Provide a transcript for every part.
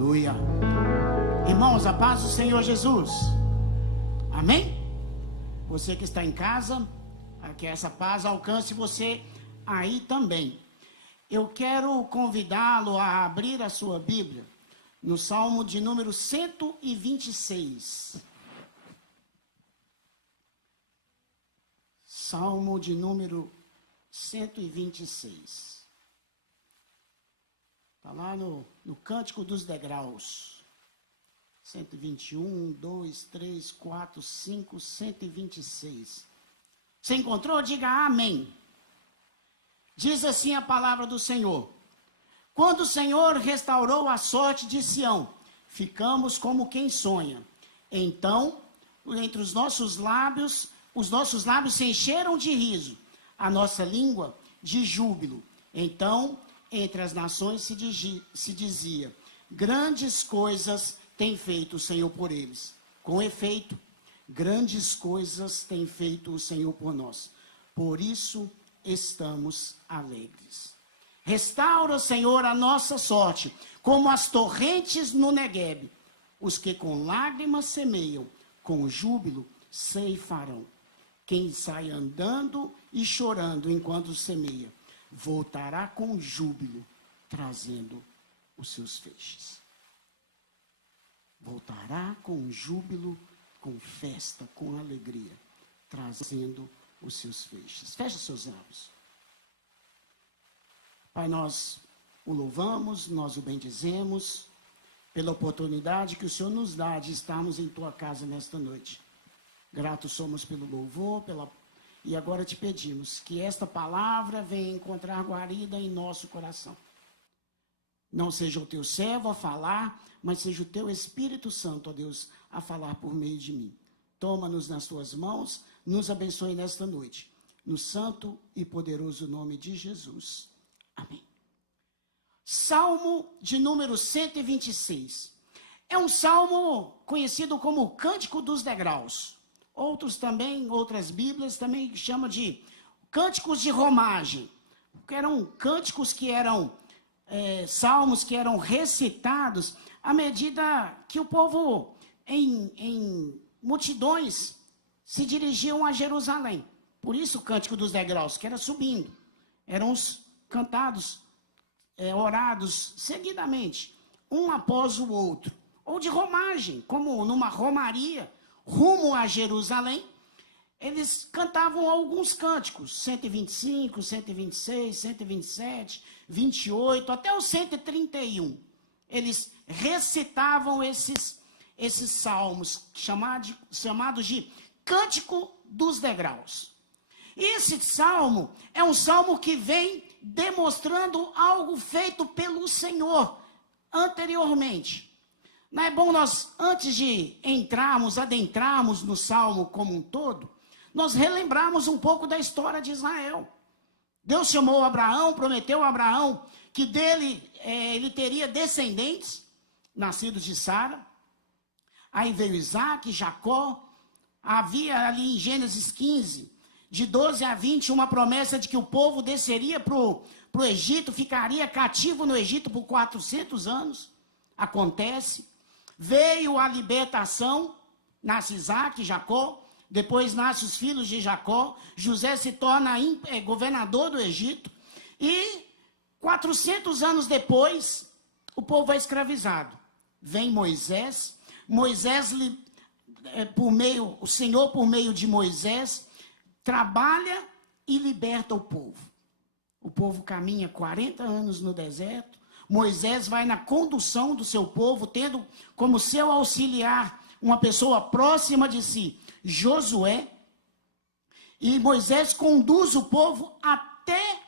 Aleluia. Irmãos, a paz do Senhor Jesus. Amém? Você que está em casa, que essa paz alcance você aí também. Eu quero convidá-lo a abrir a sua Bíblia no Salmo de número 126. Salmo de número 126. Está lá no Cântico dos Degraus. 121, 2, 3, 4, 5, 126. Você encontrou? Diga amém. Diz assim a palavra do Senhor: quando o Senhor restaurou a sorte de Sião, ficamos como quem sonha. Então, entre os nossos lábios se encheram de riso, a nossa língua de júbilo. Então, entre as nações se dizia: grandes coisas tem feito o Senhor por eles. Com efeito, grandes coisas tem feito o Senhor por nós. Por isso estamos alegres. Restaura, Senhor, a nossa sorte, como as torrentes no Neguebe. Os que com lágrimas semeiam, com júbilo ceifarão. Quem sai andando e chorando enquanto semeia, voltará com júbilo, trazendo os seus feixes. Voltará com júbilo, com festa, com alegria, trazendo os seus feixes. Feche seus lábios. Pai, nós o louvamos, nós o bendizemos pela oportunidade que o Senhor nos dá de estarmos em tua casa nesta noite. Gratos somos pelo louvor, e agora te pedimos que esta palavra venha encontrar guarida em nosso coração. Não seja o teu servo a falar, mas seja o teu Espírito Santo, ó Deus, a falar por meio de mim. Toma-nos nas tuas mãos, nos abençoe nesta noite, no santo e poderoso nome de Jesus. Amém. Salmo de número 126. É um salmo conhecido como o Cântico dos Degraus. Outras Bíblias também chamam de cânticos de romagem, porque eram cânticos que eram salmos que eram recitados à medida que o povo em multidões se dirigiam a Jerusalém. Por isso o Cântico dos Degraus, que era subindo. Eram os cantados, orados seguidamente, um após o outro. Ou de romagem, como numa romaria, rumo a Jerusalém, eles cantavam alguns cânticos, 125, 126, 127, 28, até o 131. Eles recitavam esses salmos, chamados de Cântico dos Degraus. E esse salmo é um salmo que vem demonstrando algo feito pelo Senhor anteriormente. Não é bom nós, antes de adentrarmos no salmo como um todo, nós relembrarmos um pouco da história de Israel. Deus chamou Abraão, prometeu a Abraão que dele ele teria descendentes, nascidos de Sara. Aí veio Isaac, Jacó. Havia ali em Gênesis 15, de 12 a 20, uma promessa de que o povo desceria para o Egito, ficaria cativo no Egito por 400 anos. Acontece. Veio a libertação, nasce Isaac, Jacó, depois nascem os filhos de Jacó, José se torna governador do Egito, e 400 anos depois, o povo é escravizado. Vem Moisés, o Senhor por meio de Moisés, trabalha e liberta o povo. O povo caminha 40 anos no deserto, Moisés vai na condução do seu povo, tendo como seu auxiliar uma pessoa próxima de si, Josué. E Moisés conduz o povo até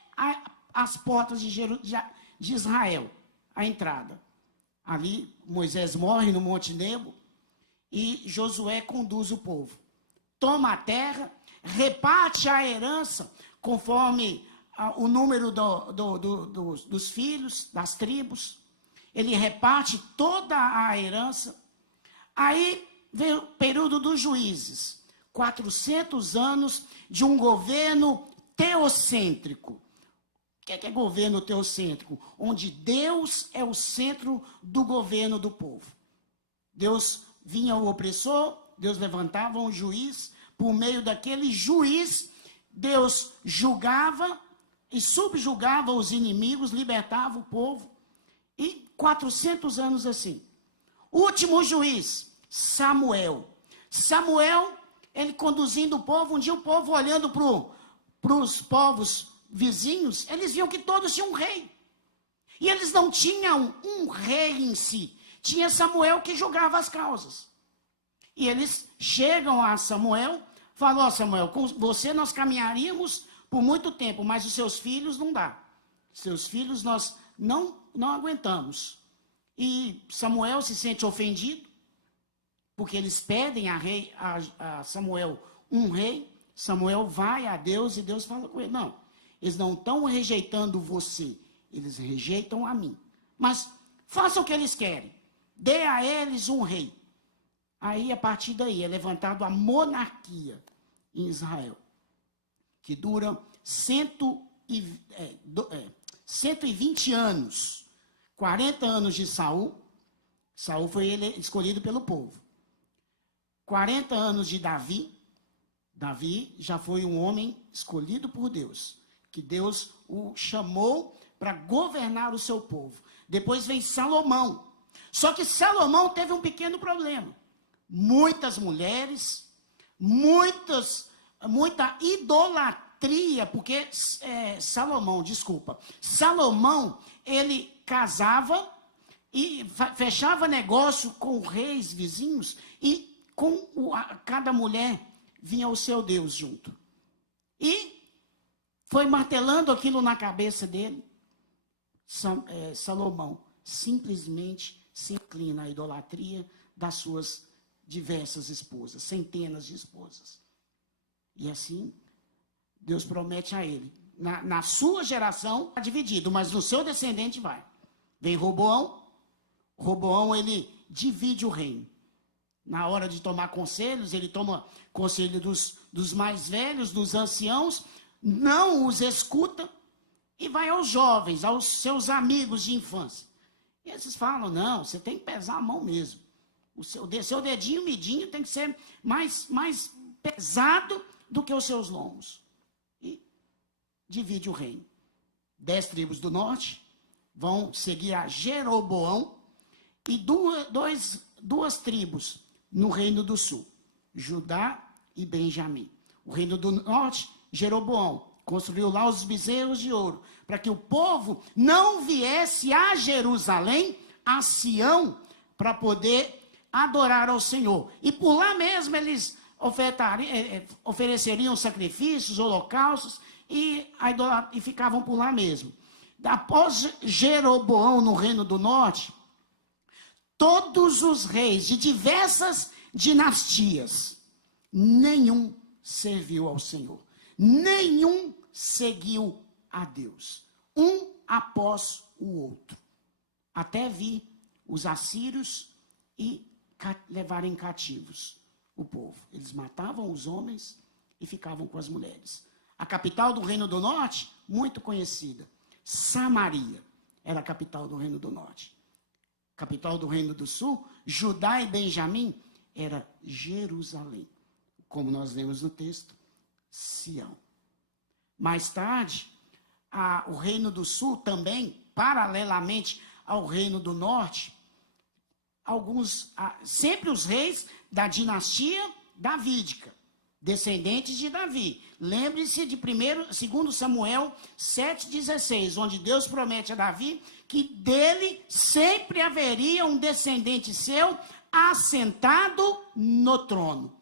as portas de Israel, a entrada. Ali Moisés morre no Monte Nebo e Josué conduz o povo. Toma a terra, reparte a herança conforme o número dos filhos, das tribos. Ele reparte toda a herança. Aí vem o período dos juízes. 400 anos de um governo teocêntrico. O que é governo teocêntrico? Onde Deus é o centro do governo do povo. Deus vinha o opressor, Deus levantava um juiz, por meio daquele juiz, Deus julgava e subjugava os inimigos, libertava o povo. E 400 anos assim. O último juiz, Samuel. Samuel, ele conduzindo o povo, um dia o povo olhando para os povos vizinhos, eles viam que todos tinham um rei. E eles não tinham um rei em si. Tinha Samuel que julgava as causas. E eles chegam a Samuel, falam, Samuel, com você nós caminharíamos por muito tempo, mas os seus filhos não dá. Seus filhos nós não aguentamos. E Samuel se sente ofendido, porque eles pedem a Samuel um rei. Samuel vai a Deus e Deus fala com ele, não, eles não estão rejeitando você, eles rejeitam a mim. Mas faça o que eles querem, dê a eles um rei. Aí, a partir daí, é levantado a monarquia em Israel, que dura 120 anos, 40 anos de Saul. Saul foi escolhido pelo povo. 40 anos de Davi. Davi já foi um homem escolhido por Deus, que Deus o chamou para governar o seu povo. Depois vem Salomão. Só que Salomão teve um pequeno problema. Muitas mulheres, muita idolatria, porque Salomão, ele casava e fechava negócio com reis vizinhos e cada mulher vinha o seu Deus junto. E foi martelando aquilo na cabeça dele. Salomão simplesmente se inclina à idolatria das suas diversas esposas, centenas de esposas. E assim, Deus promete a ele, na sua geração está dividido, mas no seu descendente vai. Vem Roboão, ele divide o reino. Na hora de tomar conselhos, ele toma conselho dos mais velhos, dos anciãos, não os escuta, e vai aos jovens, aos seus amigos de infância. E esses falam, não, você tem que pesar a mão mesmo. O seu dedinho midinho tem que ser mais pesado do que os seus lombos. E divide o reino. 10 tribos do norte vão seguir a Jeroboão e duas tribos no reino do sul, Judá e Benjamim. O reino do norte, Jeroboão, construiu lá os bezerros de ouro, para que o povo não viesse a Jerusalém, a Sião, para poder adorar ao Senhor. E por lá mesmo eles ofereceriam sacrifícios, holocaustos, e ficavam por lá mesmo. Após Jeroboão no reino do norte, todos os reis de diversas dinastias, nenhum serviu ao Senhor. Nenhum seguiu a Deus. Um após o outro. Até vir os assírios e levarem cativos o povo. Eles matavam os homens e ficavam com as mulheres. A capital do Reino do Norte, muito conhecida, Samaria, era a capital do Reino do Norte. Capital do Reino do Sul, Judá e Benjamim, era Jerusalém. Como nós lemos no texto, Sião. Mais tarde, o Reino do Sul também, paralelamente ao Reino do Norte, sempre os reis da dinastia davídica, descendentes de Davi. Lembre-se de 2 Samuel 7,16, onde Deus promete a Davi que dele sempre haveria um descendente seu assentado no trono.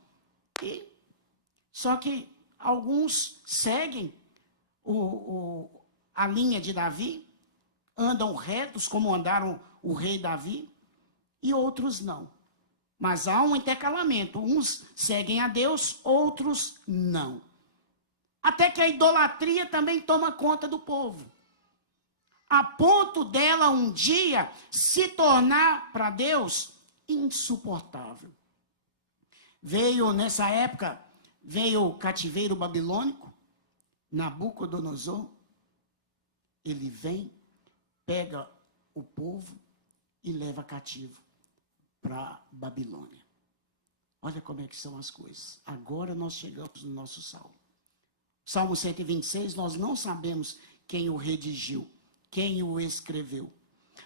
Só que alguns seguem a linha de Davi, andam retos como andaram o rei Davi, e outros não. Mas há um intercalamento. Uns seguem a Deus, outros não. Até que a idolatria também toma conta do povo. A ponto dela um dia se tornar para Deus insuportável. Nessa época, veio o cativeiro babilônico, Nabucodonosor, ele vem, pega o povo e leva cativo para Babilônia. Olha como é que são as coisas. Agora nós chegamos no nosso salmo. Salmo 126, nós não sabemos quem o redigiu, quem o escreveu.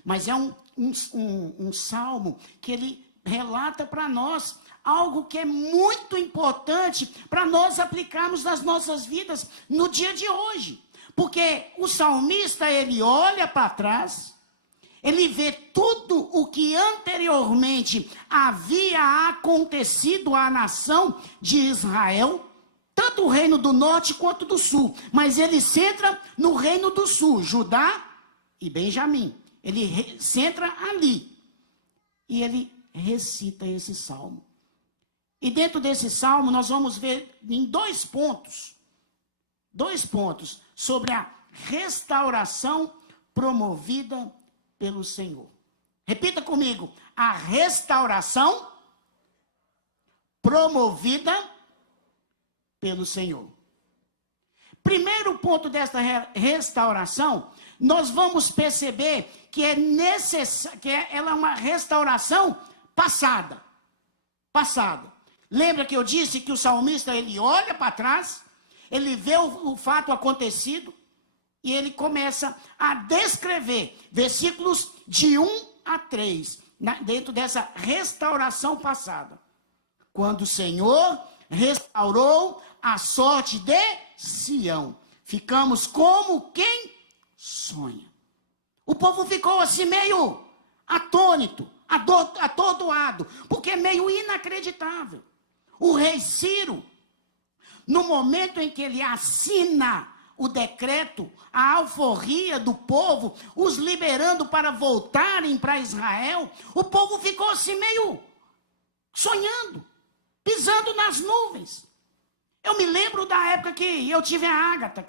Mas é um salmo que ele relata para nós algo que é muito importante para nós aplicarmos nas nossas vidas no dia de hoje. Porque o salmista, ele olha para trás, ele vê tudo o que anteriormente havia acontecido à nação de Israel, tanto o reino do norte quanto do sul. Mas ele centra no reino do sul, Judá e Benjamim. Ele centra ali. E ele recita esse salmo. E dentro desse salmo nós vamos ver em dois pontos sobre a restauração promovida pelo Senhor. Repita comigo: a restauração promovida pelo Senhor. Primeiro ponto desta restauração, nós vamos perceber que ela é uma restauração passada. Lembra que eu disse que o salmista, ele olha para trás, ele vê o fato acontecido e ele começa a descrever versículos de 1 a 3, dentro dessa restauração passada. Quando o Senhor restaurou a sorte de Sião, ficamos como quem sonha. O povo ficou assim meio atônito, atordoado, porque é meio inacreditável. O rei Ciro, no momento em que ele assina o decreto, a alforria do povo, os liberando para voltarem para Israel, o povo ficou assim meio sonhando, pisando nas nuvens. Eu me lembro da época que eu tive a Ágata.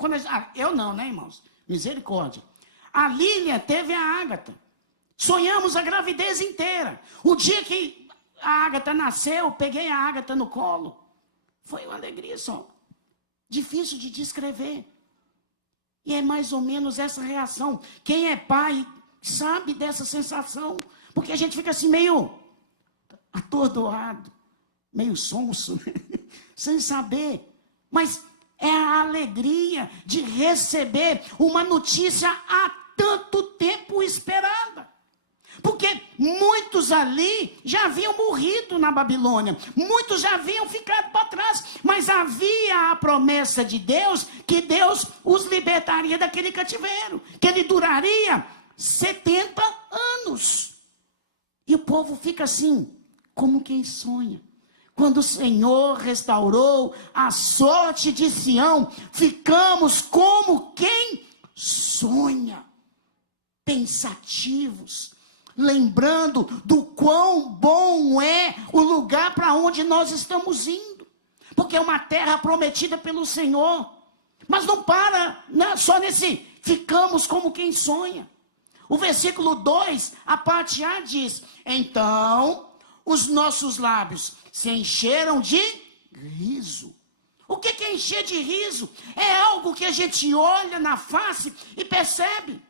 Eu não, né, irmãos? Misericórdia. A Lília teve a Ágata. Sonhamos a gravidez inteira. O dia que a Ágata nasceu, peguei a Ágata no colo. Foi uma alegria só. Difícil de descrever. E é mais ou menos essa reação. Quem é pai sabe dessa sensação. Porque a gente fica assim meio atordoado, meio sonso, sem saber. Mas é a alegria de receber uma notícia há tanto tempo esperada. Porque muitos ali já haviam morrido na Babilônia. Muitos já haviam ficado para trás. Mas havia a promessa de Deus que Deus os libertaria daquele cativeiro. Que ele duraria 70 anos. E o povo fica assim, como quem sonha. Quando o Senhor restaurou a sorte de Sião, ficamos como quem sonha. Pensativos. Lembrando do quão bom é o lugar para onde nós estamos indo. Porque é uma terra prometida pelo Senhor. Mas não para só nesse ficamos como quem sonha. O versículo 2, a parte A diz: então os nossos lábios se encheram de riso. O que é encher de riso? É algo que a gente olha na face e percebe.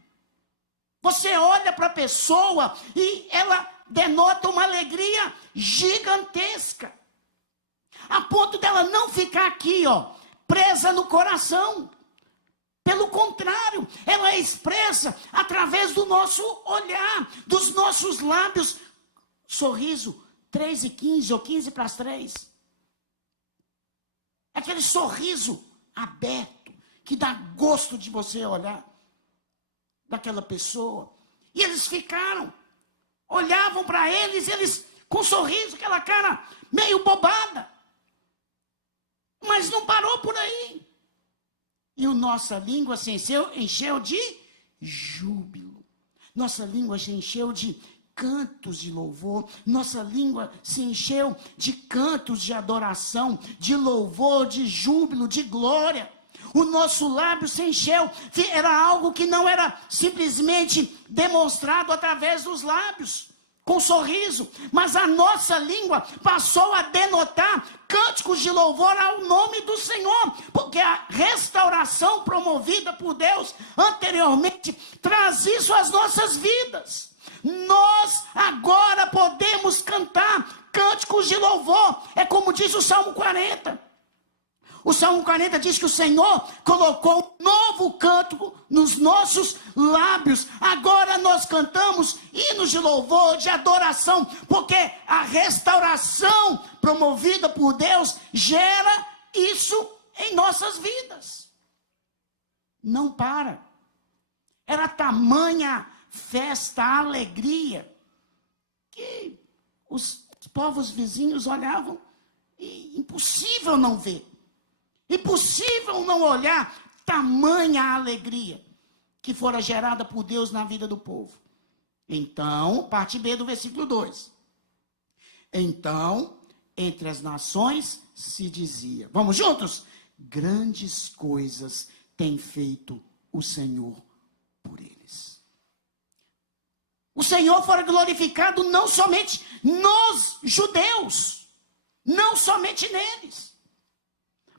Você olha para a pessoa e ela denota uma alegria gigantesca. A ponto dela não ficar aqui, presa no coração. Pelo contrário, ela é expressa através do nosso olhar, dos nossos lábios. Sorriso 3:15 ou 15 para as 3. Aquele sorriso aberto que dá gosto de você olhar daquela pessoa. E eles ficaram, olhavam para eles com um sorriso, aquela cara meio bobada. Mas não parou por aí. E a nossa língua se encheu de júbilo. Nossa língua se encheu de cantos de louvor. Nossa língua se encheu de cantos de adoração, de louvor, de júbilo, de glória. O nosso lábio se encheu. Era algo que não era simplesmente demonstrado através dos lábios. com sorriso, mas a nossa língua passou a denotar cânticos de louvor ao nome do Senhor, porque a restauração promovida por Deus anteriormente traz isso às nossas vidas. Nós agora podemos cantar cânticos de louvor, é como diz o Salmo 40. O Salmo 40 diz que o Senhor colocou um novo canto nos nossos lábios. Agora nós cantamos hinos de louvor, de adoração, porque a restauração promovida por Deus gera isso em nossas vidas. Não para. Era tamanha festa, alegria, que os povos vizinhos olhavam e impossível não ver. Impossível não olhar tamanha alegria que fora gerada por Deus na vida do povo. Então, parte B do versículo 2. Então, entre as nações se dizia, vamos juntos? Grandes coisas tem feito o Senhor por eles. O Senhor fora glorificado não somente nos judeus, não somente neles.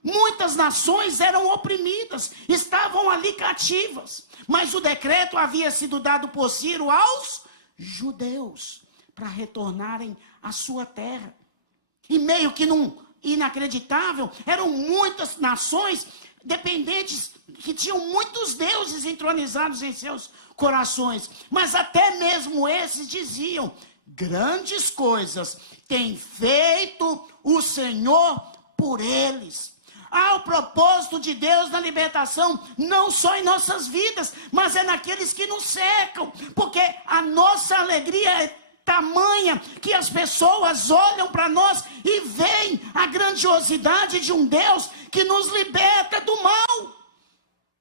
Muitas nações eram oprimidas, estavam ali cativas. Mas o decreto havia sido dado por Ciro aos judeus, para retornarem à sua terra. E meio que num inacreditável, eram muitas nações dependentes, que tinham muitos deuses entronizados em seus corações. Mas até mesmo esses diziam, grandes coisas tem feito o Senhor por eles. Há o propósito de Deus na libertação, não só em nossas vidas, mas é naqueles que nos cercam, porque a nossa alegria é tamanha que as pessoas olham para nós e veem a grandiosidade de um Deus que nos liberta do mal,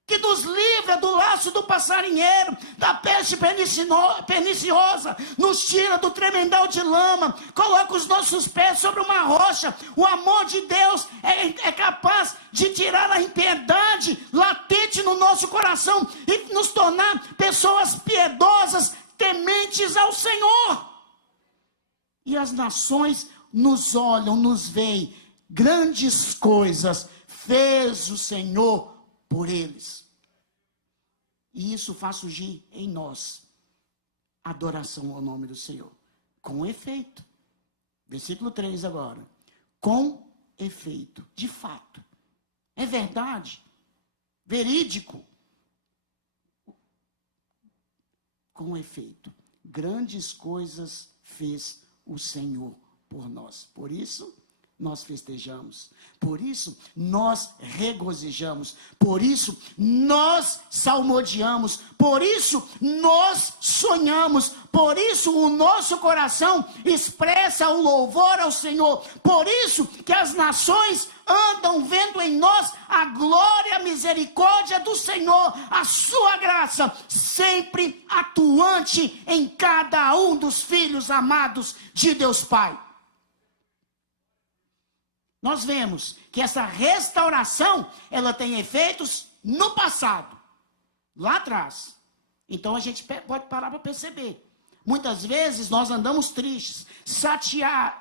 que nos livra do laço do passarinheiro, da peste perniciosa, nos tira do tremendal de lama, coloca os nossos pés sobre uma rocha. O amor de Deus é capaz de tirar a impiedade latente no nosso coração e nos tornar pessoas piedosas, tementes ao Senhor. E as nações nos olham, nos veem, grandes coisas fez o Senhor por eles. E isso faz surgir em nós adoração ao nome do Senhor. Com efeito. Versículo 3 agora. Com efeito. De fato. É verdade. Verídico. Com efeito. Grandes coisas fez o Senhor por nós. Por isso, nós festejamos. Por isso, nós regozijamos. Por isso, nós salmodiamos. Por isso, nós sonhamos. Por isso, o nosso coração expressa o louvor ao Senhor. Por isso, que as nações andam vendo em nós a glória, a misericórdia do Senhor, a sua graça, sempre atuante em cada um dos filhos amados de Deus Pai. Nós vemos que essa restauração, ela tem efeitos no passado, lá atrás. Então a gente pode parar para perceber. Muitas vezes nós andamos tristes,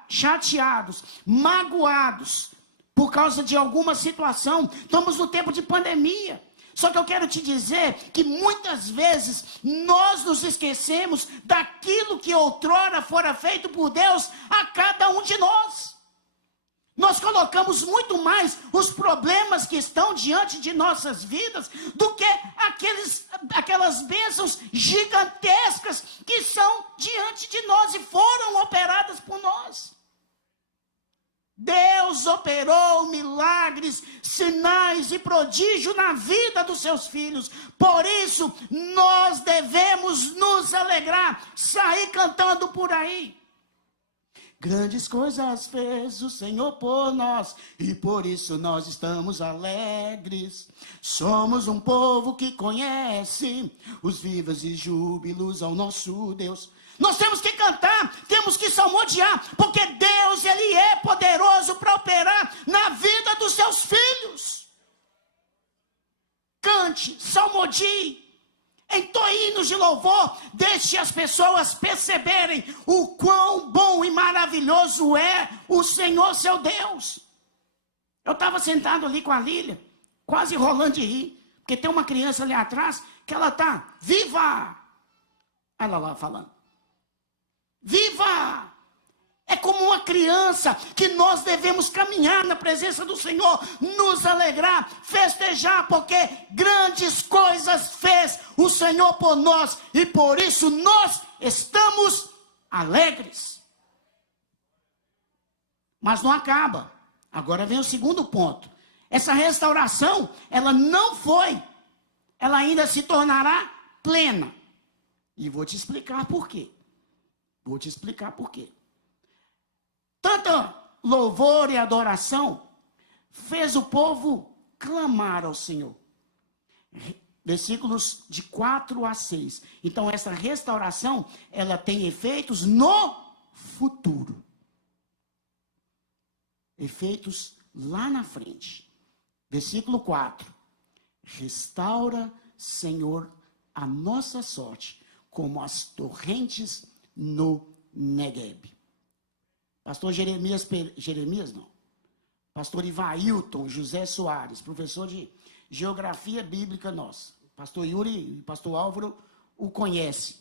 chateados, magoados, por causa de alguma situação. Estamos no tempo de pandemia. Só que eu quero te dizer que muitas vezes nós nos esquecemos daquilo que outrora fora feito por Deus a cada um de nós. Nós colocamos muito mais os problemas que estão diante de nossas vidas do que aquelas bênçãos gigantescas que são diante de nós e foram operadas por nós. Deus operou milagres, sinais e prodígio na vida dos seus filhos. Por isso, nós devemos nos alegrar, sair cantando por aí. Grandes coisas fez o Senhor por nós, e por isso nós estamos alegres. Somos um povo que conhece os vivas e júbilos ao nosso Deus. Nós temos que cantar, temos que salmodiar, porque Deus, Ele é poderoso para operar na vida dos seus filhos. Cante, salmodie, Em hinos de louvor, deixe as pessoas perceberem o quão bom e maravilhoso é o Senhor seu Deus. Eu estava sentado ali com a Lília, quase rolando de rir, porque tem uma criança ali atrás que ela está viva. Ela lá falando, viva! É como uma criança que nós devemos caminhar na presença do Senhor, nos alegrar, festejar, porque grandes coisas fez o Senhor por nós e por isso nós estamos alegres. Mas não acaba. Agora vem o segundo ponto. Essa restauração, ela não foi, ela ainda se tornará plena. E vou te explicar por quê. Vou te explicar por quê. Tanta louvor e adoração fez o povo clamar ao Senhor. Versículos de 4 a 6. Então, essa restauração, ela tem efeitos no futuro. Efeitos lá na frente. Versículo 4. Restaura, Senhor, a nossa sorte, como as torrentes no Negueb. Pastor Jeremias não. Pastor Ivailton José Soares, professor de geografia bíblica nosso. Pastor Yuri e pastor Álvaro o conhecem.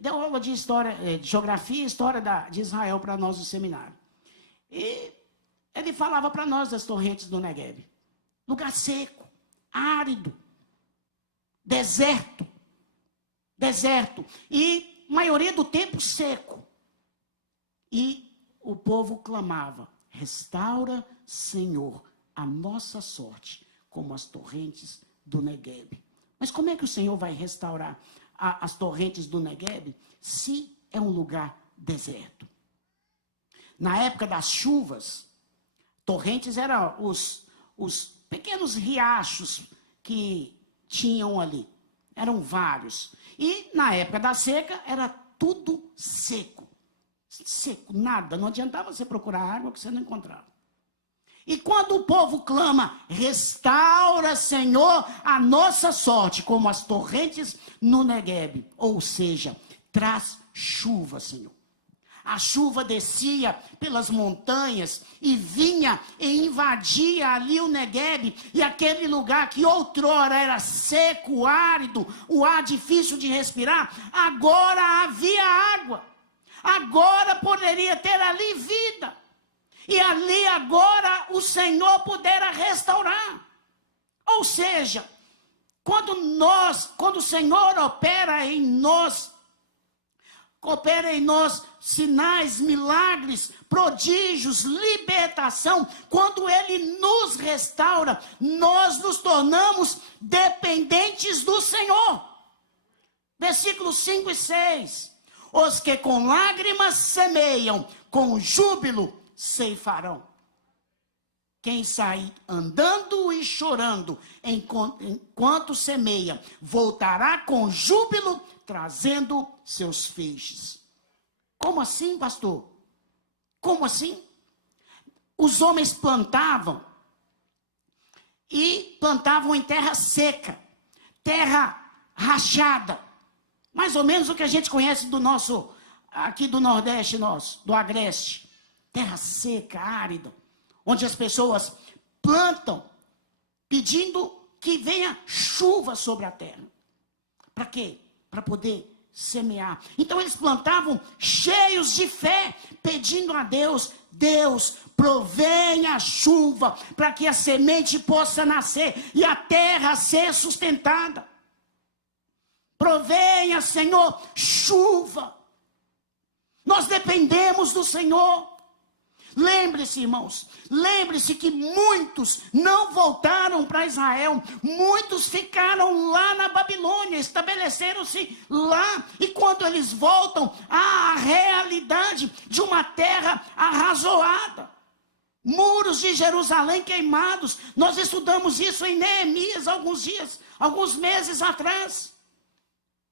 Deu aula de história, de geografia e história de Israel para nós no seminário. E ele falava para nós das torrentes do Negueb. Lugar seco, árido, deserto. E maioria do tempo seco. E o povo clamava, restaura, Senhor, a nossa sorte, como as torrentes do Negueb. Mas como é que o Senhor vai restaurar as torrentes do Negueb se é um lugar deserto? Na época das chuvas, torrentes eram os pequenos riachos que tinham ali. Eram vários. E na época da seca, era tudo seco. Seco, nada, não adiantava você procurar água que você não encontrava. E quando o povo clama, restaura, Senhor, a nossa sorte, como as torrentes no Negueb, ou seja, traz chuva, Senhor. A chuva descia pelas montanhas e vinha e invadia ali o Negueb, e aquele lugar que outrora era seco, árido, o ar difícil de respirar, agora havia água. Agora poderia ter ali vida. E ali agora o Senhor pudera restaurar. Ou seja, quando o Senhor opera em nós sinais, milagres, prodígios, libertação, quando Ele nos restaura, nós nos tornamos dependentes do Senhor. Versículos 5 e 6. Os que com lágrimas semeiam, com júbilo ceifarão. Quem sai andando e chorando enquanto semeia, voltará com júbilo, trazendo seus feixes. Como assim, pastor? Como assim? Os homens plantavam em terra seca, terra rachada. Mais ou menos o que a gente conhece aqui do Nordeste nosso, do Agreste. Terra seca, árida, onde as pessoas plantam, pedindo que venha chuva sobre a terra. Para quê? Para poder semear. Então eles plantavam cheios de fé, pedindo a Deus, Deus, provenha a chuva, para que a semente possa nascer e a terra ser sustentada. Provenha, Senhor, chuva. Nós dependemos do Senhor. Lembre-se, irmãos, lembre-se que muitos não voltaram para Israel, muitos ficaram lá na Babilônia, estabeleceram-se lá, e quando eles voltam, há a realidade de uma terra arrazoada, muros de Jerusalém queimados. Nós estudamos isso em Neemias alguns meses atrás.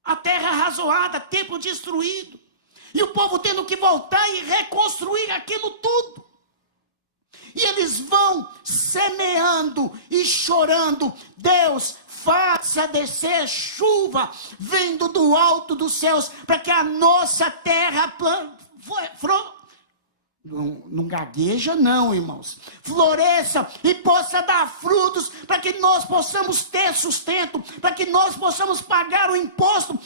A terra arrazoada, templo destruído. E o povo tendo que voltar e reconstruir aquilo tudo. E eles vão semeando e chorando. Deus, faça descer chuva vindo do alto dos céus, para que a nossa terra não gagueja não, irmãos, floresça e possa dar frutos, para que nós possamos ter sustento, para que nós possamos pagar o imposto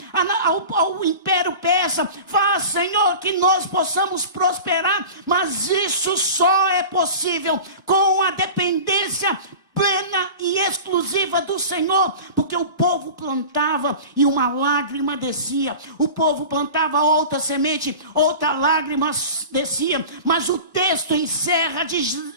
ao Império Persa. Faz, Senhor, que nós possamos prosperar, mas isso só é possível com a dependência plena e exclusiva do Senhor, porque o povo plantava e uma lágrima descia, o povo plantava outra semente, outra lágrima descia, mas o texto encerra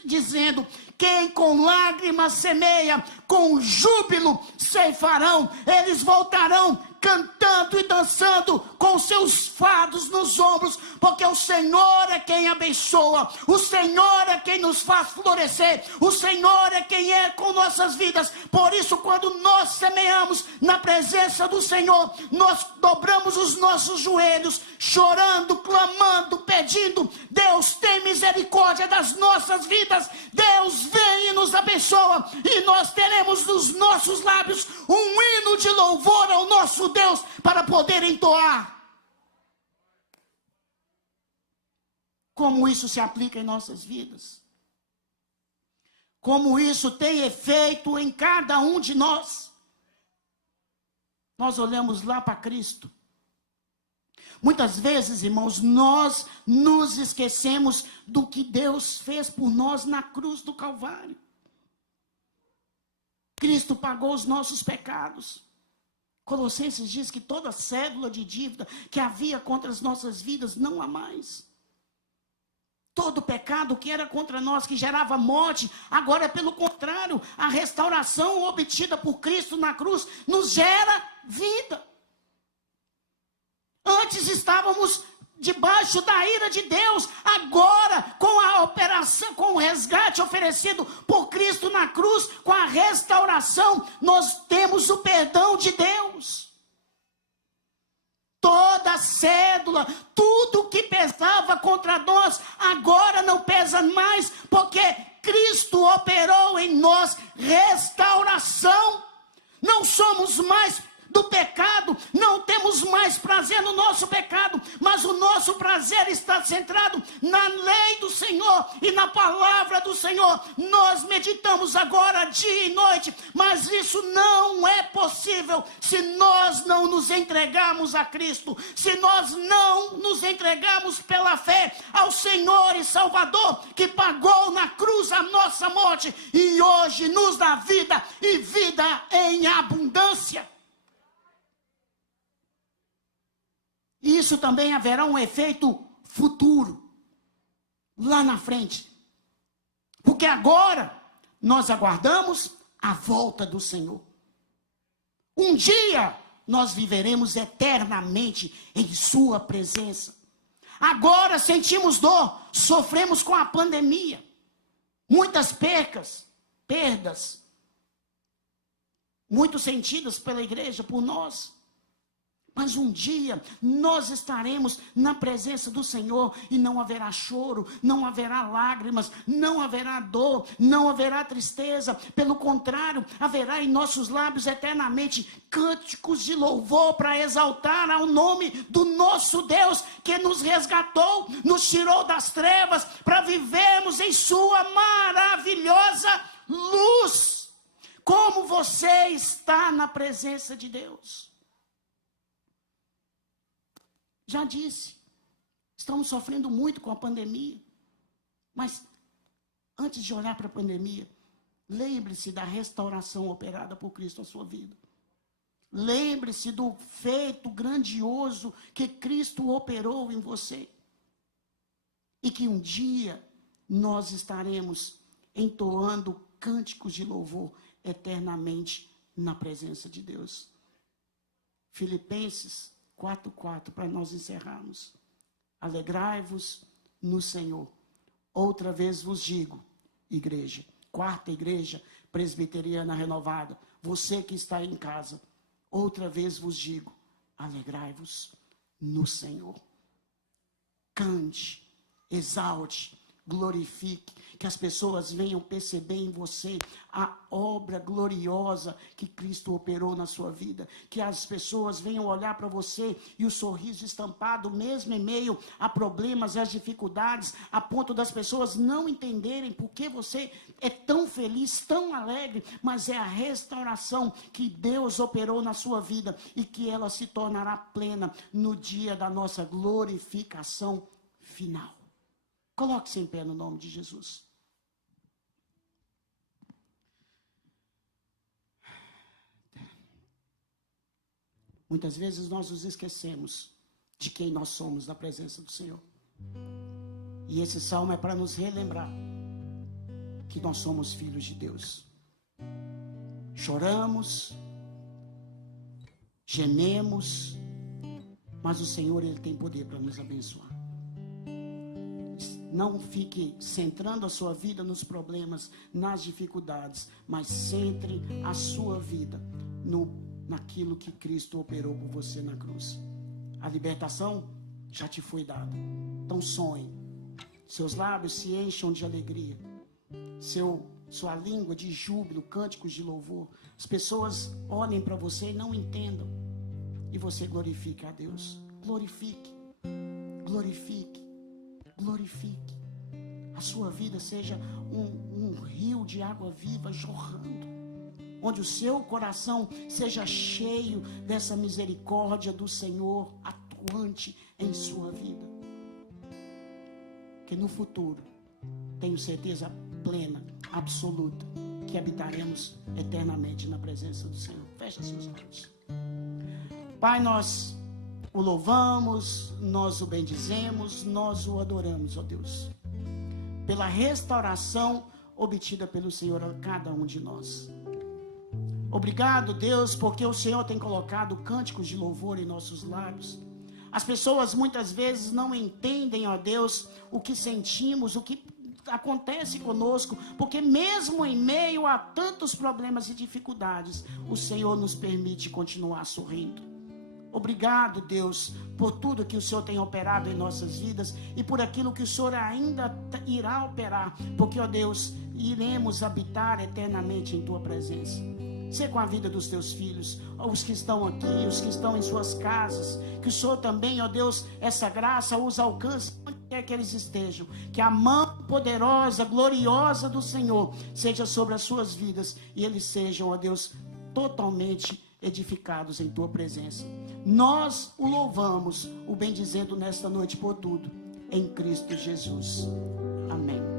dizendo: quem com lágrimas semeia, com júbilo ceifarão. Eles voltarão cantando e dançando, com seus fardos nos ombros, porque o Senhor é quem abençoa, o Senhor é quem nos faz florescer, o Senhor é quem é com nossas vidas. Por isso, quando nós semeamos na presença do Senhor, nós dobramos os nossos joelhos, chorando, clamando, pedindo: Deus, tem misericórdia das nossas vidas, Deus, vem e nos abençoa, e nós teremos nos nossos lábios um hino de louvor ao nosso Deus, para poder entoar. Como isso se aplica em nossas vidas? Como isso tem efeito em cada um de nós? Nós olhamos lá para Cristo. Muitas vezes, irmãos, nós nos esquecemos do que Deus fez por nós na cruz do Calvário. Cristo pagou os nossos pecados. Colossenses diz que toda cédula de dívida que havia contra as nossas vidas não há mais. Todo pecado que era contra nós, que gerava morte, agora, pelo contrário, a restauração obtida por Cristo na cruz nos gera vida. Antes estávamos debaixo da ira de Deus, agora com a operação, com o resgate oferecido por Cristo na cruz, com a restauração, nós temos o perdão de Deus. Toda cédula, tudo que pesava contra nós, agora não pesa mais, porque Cristo operou em nós restauração. Não somos mais do pecado, não temos mais prazer no nosso pecado, mas o nosso prazer está centrado na lei do Senhor e na palavra do Senhor. Nós meditamos agora dia e noite, mas isso não é possível se nós não nos entregarmos a Cristo, se nós não nos entregarmos pela fé ao Senhor e Salvador, que pagou na cruz a nossa morte e hoje nos dá vida e vida em abundância. Isso também haverá um efeito futuro, lá na frente. Porque agora nós aguardamos a volta do Senhor. Um dia nós viveremos eternamente em sua presença. Agora sentimos dor, sofremos com a pandemia. Muitas perdas, muito sentidas pela igreja, por nós. Mas um dia nós estaremos na presença do Senhor e não haverá choro, não haverá lágrimas, não haverá dor, não haverá tristeza. Pelo contrário, haverá em nossos lábios eternamente cânticos de louvor para exaltar ao nome do nosso Deus, que nos resgatou, nos tirou das trevas para vivermos em sua maravilhosa luz. Como você está na presença de Deus? Já disse, estamos sofrendo muito com a pandemia, mas antes de olhar para a pandemia, lembre-se da restauração operada por Cristo na sua vida. Lembre-se do feito grandioso que Cristo operou em você. E que um dia nós estaremos entoando cânticos de louvor eternamente na presença de Deus. Filipenses 4:4, para nós encerrarmos. Alegrai-vos no Senhor. Outra vez vos digo, igreja, quarta igreja presbiteriana renovada, você que está em casa, outra vez vos digo, alegrai-vos no Senhor. Cante, exalte, glorifique, que as pessoas venham perceber em você a obra gloriosa que Cristo operou na sua vida, que as pessoas venham olhar para você e o sorriso estampado, mesmo em meio a problemas e as dificuldades, a ponto das pessoas não entenderem por que você é tão feliz, tão alegre, mas é a restauração que Deus operou na sua vida e que ela se tornará plena no dia da nossa glorificação final. Coloque-se em pé no nome de Jesus. Muitas vezes nós nos esquecemos de quem nós somos na presença do Senhor. E esse salmo é para nos relembrar que nós somos filhos de Deus. Choramos, gememos, mas o Senhor, Ele tem poder para nos abençoar. Não fique centrando a sua vida nos problemas, nas dificuldades, mas centre a sua vida naquilo que Cristo operou por você na cruz. A libertação já te foi dada. Então sonhe. Seus lábios se encham de alegria. Sua língua de júbilo, cânticos de louvor. As pessoas olhem para você e não entendam. E você glorifique a Deus. Glorifique. Glorifique. Glorifique. A sua vida seja um rio de água viva jorrando. Onde o seu coração seja cheio dessa misericórdia do Senhor atuante em sua vida. Que no futuro, tenho certeza plena, absoluta, que habitaremos eternamente na presença do Senhor. Feche seus olhos. Pai, nós o louvamos, nós o bendizemos, nós o adoramos, ó Deus, pela restauração obtida pelo Senhor a cada um de nós. Obrigado, Deus, porque o Senhor tem colocado cânticos de louvor em nossos lábios. As pessoas muitas vezes não entendem, ó Deus, o que sentimos, o que acontece conosco, porque mesmo em meio a tantos problemas e dificuldades, o Senhor nos permite continuar sorrindo. Obrigado, Deus, por tudo que o Senhor tem operado em nossas vidas e por aquilo que o Senhor ainda irá operar, porque, ó Deus, iremos habitar eternamente em Tua presença. Ser com a vida dos Teus filhos, os que estão aqui, os que estão em suas casas, que o Senhor também, ó Deus, essa graça os alcance onde quer que eles estejam, que a mão poderosa, gloriosa do Senhor seja sobre as suas vidas e eles sejam, ó Deus, totalmente edificados em Tua presença. Nós o louvamos, o bendizendo nesta noite por tudo, em Cristo Jesus. Amém.